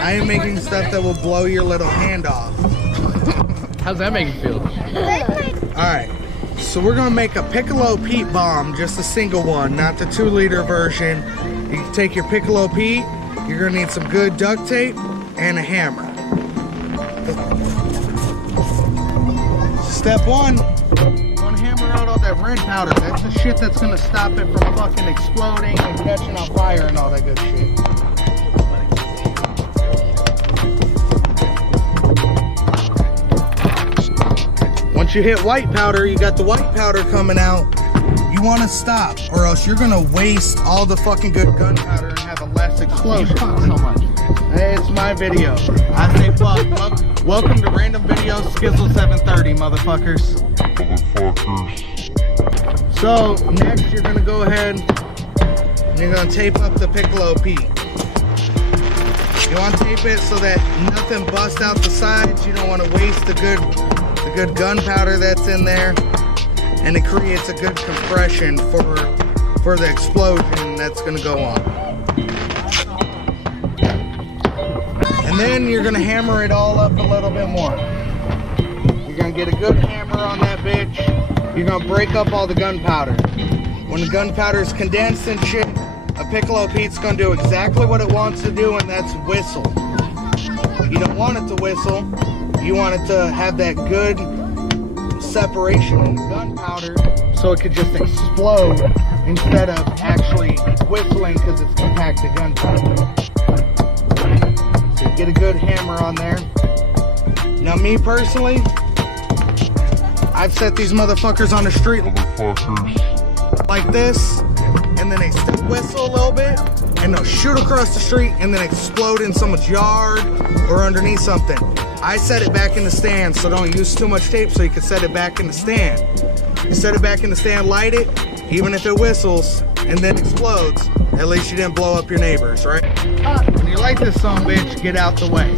I am making stuff that will blow your little hand off. How's that make you feel? Alright, so we're gonna make a piccolo peat bomb, just a single one, not the 2-liter version. You can take your piccolo peat, you're gonna need some good duct tape and a hammer. Step 1, you wanna hammer out all that red powder. That's the shit that's gonna stop it from fucking exploding and catching on fire and all that good shit. Once you hit white powder, you got the white powder coming out, you want to stop, or else you're going to waste all the fucking good gunpowder and have a less explosion. Fuck so much. Hey, it's my video. I say fuck. Welcome to Random Videos, Skizzle 730, motherfuckers. So, next you're going to go ahead and you're going to tape up the piccolo peat. You want to tape it so that nothing busts out the sides. You don't want to waste the good gunpowder that's in there, and it creates a good compression for the explosion that's going to go on. And then you're going to hammer it all up a little bit more. You're going to get a good hammer on that bitch. You're going to break up all the gunpowder. When the gunpowder is condensed and shit, a piccolo peat's going to do exactly what it wants to do, and that's whistle. You don't want it to whistle. You want it to have that good separation in the gunpowder so it could just explode instead of actually whistling because it's compacted gunpowder. So you get a good hammer on there. Now me personally, I've set these motherfuckers on the street like this, and then they still whistle a little bit, and they'll shoot across the street and then explode in someone's yard or underneath something. I set it back in the stand, so don't use too much tape so you can set it back in the stand. You set it back in the stand, light it, even if it whistles and then explodes, at least you didn't blow up your neighbors, right? When you light this son bitch, get out the way.